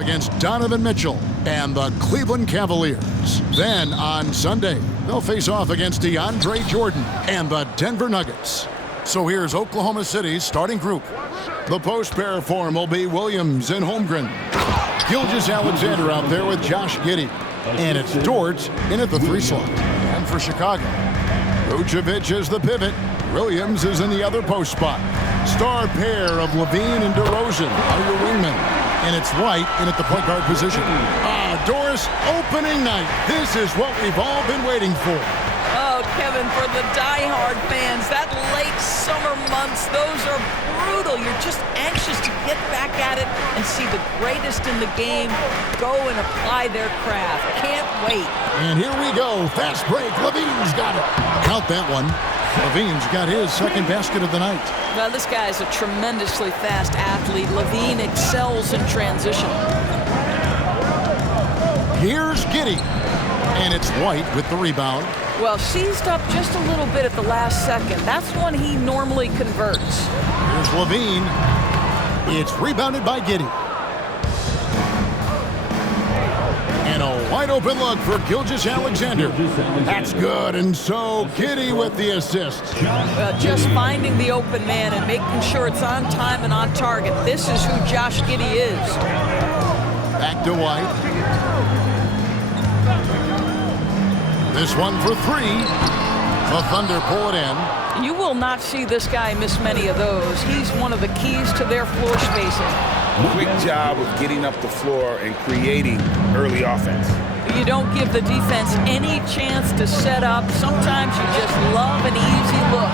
against Donovan Mitchell and the Cleveland Cavaliers. Then on Sunday, they'll face off against DeAndre Jordan and the Denver Nuggets. So here's Oklahoma City's starting group. The post pair form will be Williams and Holmgren. Gilgeous-Alexander out there with Josh Giddey. And it's Dort in at the 3 slot. And for Chicago, Vucevic is the pivot. Williams is in the other post spot. Star pair of LaVine and DeRozan are your wingmen. And it's White in at the point guard position. Doris, opening night. This is what we've all been waiting for. Oh, Kevin, for the diehard fans, that late summer months, those are brutal. You're just anxious to get back at it and see the greatest in the game go and apply their craft. Can't wait. And here we go. Fast break. LaVine's got it. Count that one. LaVine's got his second basket of the night. Well, this guy's a tremendously fast athlete. LaVine excels in transition. Here's Giddey. And it's White with the rebound. Well, seized up just a little bit at the last second. That's when he normally converts. Here's LaVine. It's rebounded by Giddey. And a wide open look for Gilgeous-Alexander. That's good. And so Giddey with the assist. Just finding the open man and making sure it's on time and on target. This is who Josh Giddey is. Back to White. This one for 3. The Thunder pull it in. You will not see this guy miss many of those. He's one of the keys to their floor spacing. Quick job of getting up the floor and creating early offense. You don't give the defense any chance to set up. Sometimes you just love an easy look.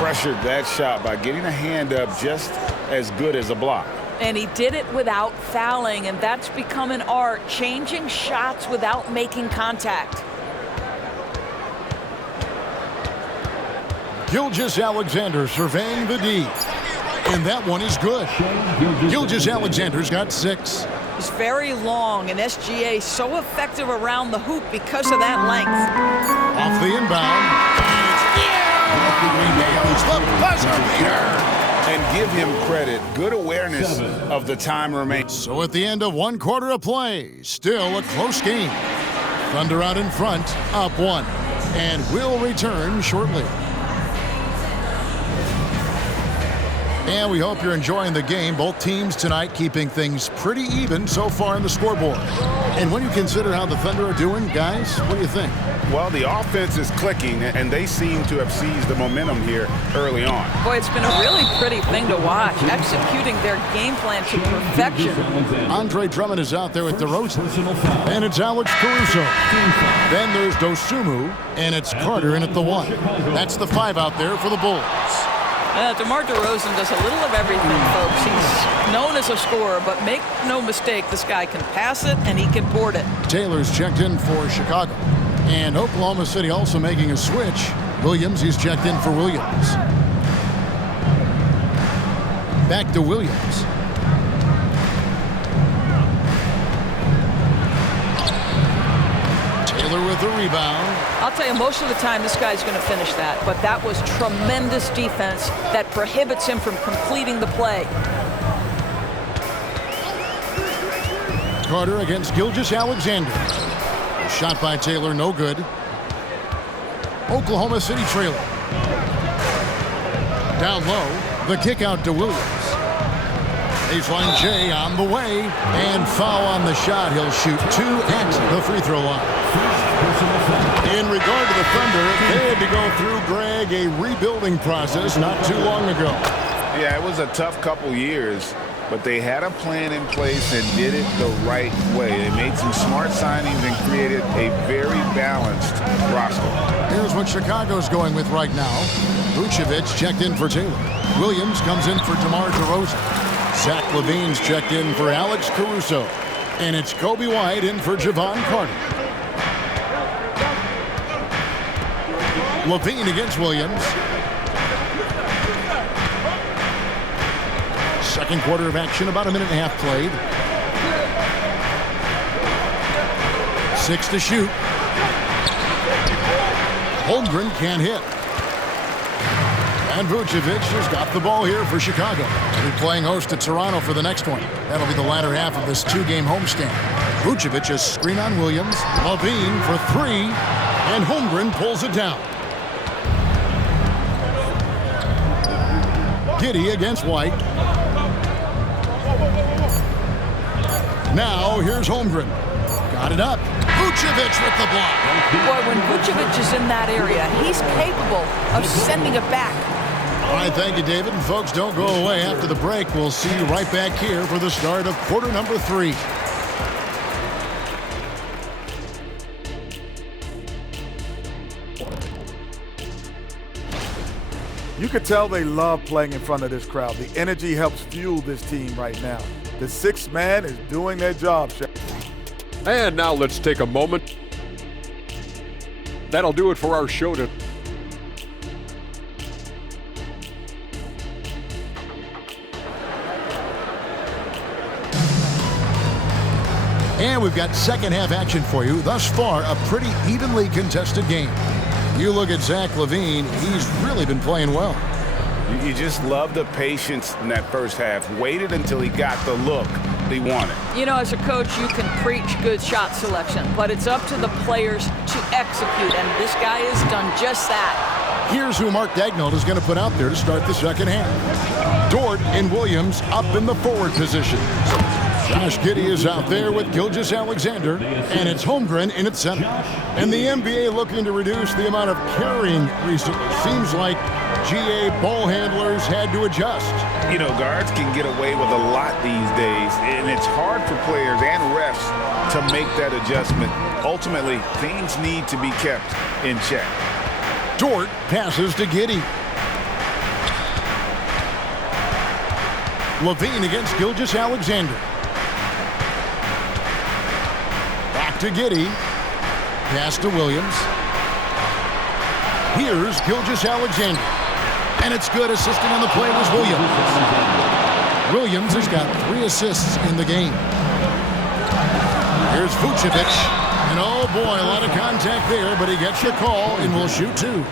Pressured that shot by getting a hand up just as good as a block. And he did it without fouling, and that's become an art, changing shots without making contact. Gilgeous-Alexander surveying the D. And that one is good. Gilgeous-Alexander's got 6. He's very long, and SGA so effective around the hoop because of that length. Off the inbound. And it's he nails the buzzer beater. And give him credit. Good awareness of the time remaining. So at the end of 1 quarter of play, still a close game. Thunder out in front, up 1. And will return shortly. And we hope you're enjoying the game. Both teams tonight keeping things pretty even so far in the scoreboard. And when you consider how the Thunder are doing, guys, what do you think? Well, the offense is clicking, and they seem to have seized the momentum here early on. Boy, it's been a really pretty thing to watch, executing their game plan to perfection. Andre Drummond is out there with DeRozan. And it's Alex Caruso. Then there's Dosunmu, and it's Carter in at the 1. That's the 5 out there for the Bulls. DeMar DeRozan does a little of everything, folks. He's known as a scorer, but make no mistake, this guy can pass it and he can board it. Taylor's checked in for Chicago. And Oklahoma City also making a switch. Williams, he's checked in for Williams. Back to Williams. Taylor with the rebound. I'll tell you, most of the time this guy's going to finish that, but that was tremendous defense that prohibits him from completing the play. Carter against Gilgeous-Alexander. Shot by Taylor, no good. Oklahoma City trailer. Down low, the kick out to Williams. Baseline J on the way, and foul on the shot. He'll shoot 2 at the free throw line. In regard to the Thunder, they had to go through, Greg, a rebuilding process not too long ago. Yeah, it was a tough couple years, but they had a plan in place and did it the right way. They made some smart signings and created a very balanced roster. Here's what Chicago's going with right now. Vucevic checked in for Taylor. Williams comes in for DeMar DeRozan. Zach LaVine's checked in for Alex Caruso. And it's Kobe White in for Javon Carter. LaVine against Williams. Second quarter of action, about a minute and a half played. 6 to shoot. Holmgren can't hit. And Vucevic has got the ball here for Chicago. They'll be playing host to Toronto for the next one. That'll be the latter half of this two-game homestand. Vucevic has screen on Williams. LaVine for three. And Holmgren pulls it down. Giddey against White. Now here's Holmgren. Got it up. Vucevic with the block. Boy, when Vucevic is in that area, he's capable of sending it back. All right, thank you, David. And folks, don't go away. After the break, we'll see you right back here for the start of quarter number 3. You could tell they love playing in front of this crowd. The energy helps fuel this team right now. The sixth man is doing their job, Shaq. And now let's take a moment. That'll do it for our show today. And we've got second half action for you. Thus far, a pretty evenly contested game. You look at Zach LaVine, he's really been playing well. You just love the patience in that first half. Waited until he got the look he wanted. You know, as a coach, you can preach good shot selection, but it's up to the players to execute, and this guy has done just that. Here's who Mark Daigneault is going to put out there to start the second half. Dort and Williams up in the forward position. Josh Giddey is out there with Gilgeous-Alexander, and it's Holmgren in at center. And the NBA looking to reduce the amount of carrying recently. Seems like GA ball handlers had to adjust. You know, guards can get away with a lot these days, and it's hard for players and refs to make that adjustment. Ultimately, things need to be kept in check. Dort passes to Giddey. LaVine against Gilgeous-Alexander. Back to Giddey. Pass to Williams. Here's Gilgeous-Alexander. And it's good. Assisting on the play was Williams. Williams has got 3 assists in the game. Here's Vucevic. And oh boy, a lot of contact there, but he gets the call and will shoot 2.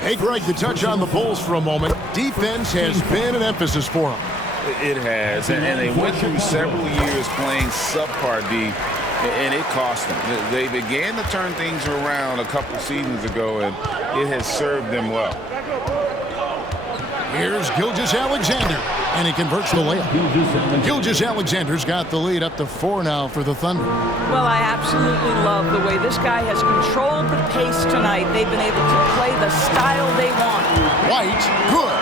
Hey, Greg, to touch on the Bulls for a moment. Defense has been an emphasis for them. It has, and they went through several years playing subpar D, and it cost them. They began to turn things around a couple seasons ago, and it has served them well. Here's Gilgeous-Alexander, and he converts the layup. Gilgeous-Alexander's got the lead up to 4 now for the Thunder. Well, I absolutely love the way this guy has controlled the pace tonight. They've been able to play the style they want. White, good.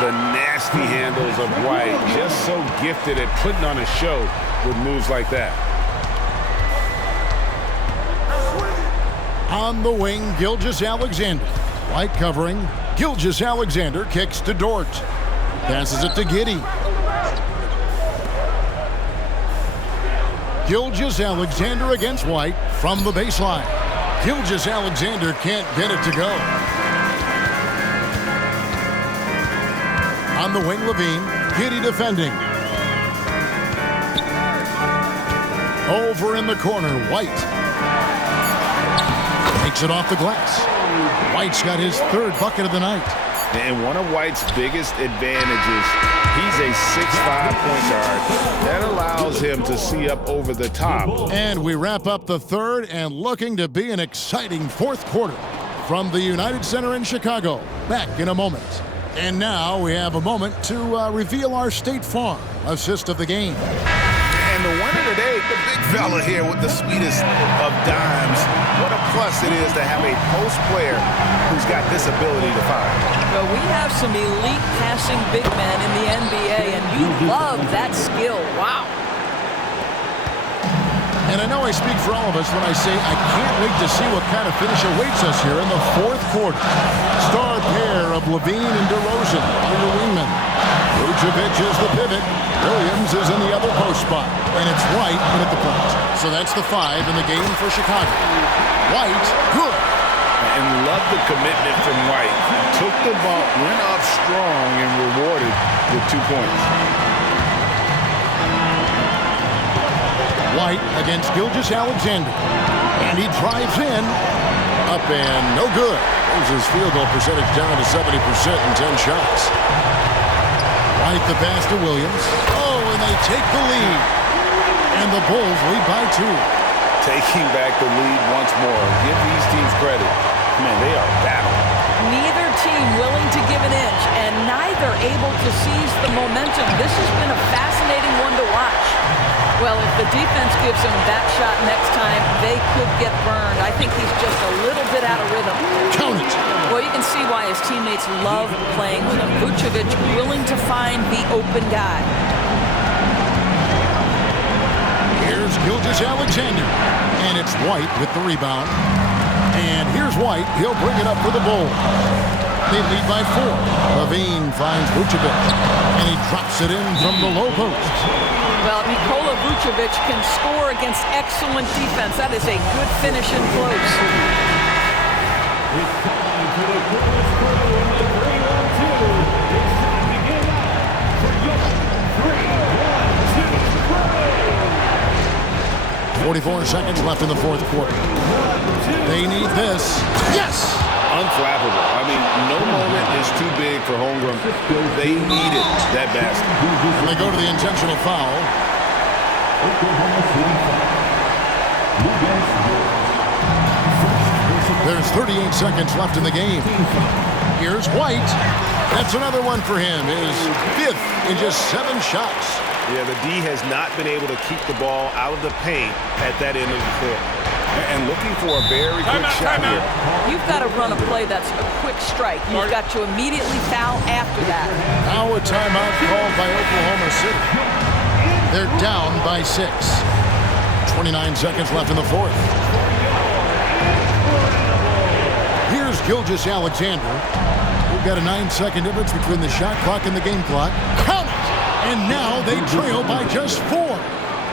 The nasty handles of White, just so gifted at putting on a show with moves like that. On the wing, Gilgeous-Alexander. White covering. Gilgeous-Alexander kicks to Dort. Passes it to Giddey. Gilgeous-Alexander against White from the baseline. Gilgeous-Alexander can't get it to go. On the wing, LaVine. Giddey defending. Over in the corner, White. Takes it off the glass. White's got his 3rd bucket of the night. And one of White's biggest advantages, he's a 6'5" point guard. That allows him to see up over the top. And we wrap up the 3rd and looking to be an exciting 4th quarter from the United Center in Chicago. Back in a moment. And now we have a moment to reveal our State Farm assist of the game. And the winner today, the big fella here with the sweetest of dimes. What a plus it is to have a post player who's got this ability to find. Well, we have some elite passing big men in the NBA, and you love that skill. Wow. And I know I speak for all of us when I say I can't wait to see what kind of finish awaits us here in the 4th quarter. Star pair of LaVine and DeRozan are your wingmen. Vucevic is the pivot. Williams is in the other post spot. And it's White in at the point. So that's the 5 in the game for Chicago. White, good. And love the commitment from White. Took the ball, went up strong, and rewarded with 2 points. White against Gilgeous-Alexander. And he drives in. Up and no good. Brings his field goal percentage down to 70% in 10 shots. White the pass to Williams. Oh, and they take the lead. And the Bulls lead by 2. Taking back the lead once more. Give these teams credit. Man, they are battling. Neither team willing to give an inch, and neither able to seize the momentum. This has been a fascinating one to watch. Well, if the defense gives him that shot next time, they could get burned. I think he's just a little bit out of rhythm. Count it. Well, you can see why his teammates love playing with him. Vucevic willing to find the open guy. Here's Gilgeous-Alexander. And it's White with the rebound. And here's White. He'll bring it up for the Bulls. They lead by 4. Levine finds Vucevic. And he drops it in from the low post. Well, Nikola Vucevic can score against excellent defense. That is a good finish in close. It's time for the first quarter of the 3-on-2. It's time to get up for your 3-on-2 play. 44 seconds left in the fourth quarter. They need this. Yes! Unflappable. I mean, no moment is too big for homegrown. They needed that basket. And they go to the intentional foul. There's 38 seconds left in the game. Here's White. That's another one for him. His 5th in just 7 shots. Yeah, the D has not been able to keep the ball out of the paint at that end of the court. And looking for a very quick shot here. You've got to run a play that's a quick strike. You've got to immediately foul after that. Now a timeout called by Oklahoma City. They're down by 6. 29 seconds left in the fourth. Here's Gilgeous-Alexander. We've got a 9-second difference between the shot clock and the game clock. Count it! And now they trail by just 4.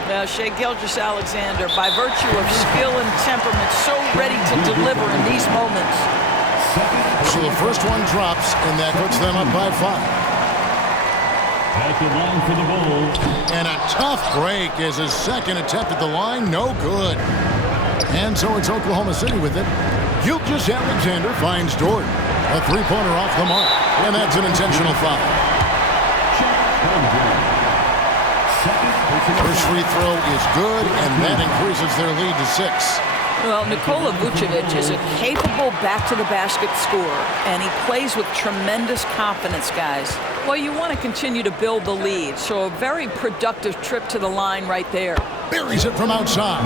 Now, Shai Gilgeous-Alexander, by virtue of skill and temperament, so ready to deliver in these moments. So the first one drops, and that puts them up by 5. At the line for the Bulls. And a tough break is his second attempt at the line. No good. And so it's Oklahoma City with it. Gilgeous-Alexander finds Dort. A three-pointer off the mark. And that's an intentional foul. First free throw is good, and that increases their lead to 6. Well, Nikola Vucevic is a capable back-to-the-basket scorer, and he plays with tremendous confidence, guys. Well, you want to continue to build the lead, so a very productive trip to the line right there. Buries it from outside.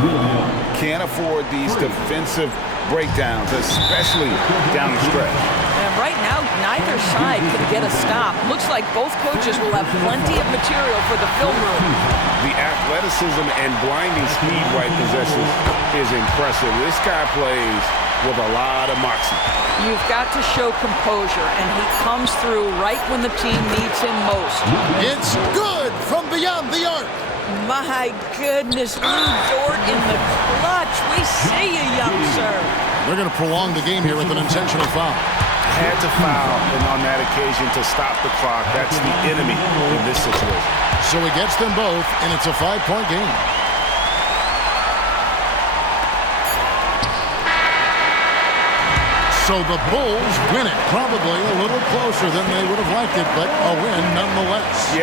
Can't afford these defensive breakdowns, especially down the stretch. And right now, neither side can get a stop. Looks like both coaches will have plenty of material for the film room. The athleticism and blinding speed White possesses is impressive. This guy plays with a lot of moxie. You've got to show composure, and he comes through right when the team needs him most. It's good from beyond the arc. My goodness, Lou Dort in the clutch. We see you, young sir. They're going to prolong the game here with an intentional foul. Had to foul on that occasion to stop the clock. That's the enemy in this situation. So he gets them both, and it's a 5-point game. So the Bulls win it. Probably a little closer than they would have liked it, but a win nonetheless. Yeah.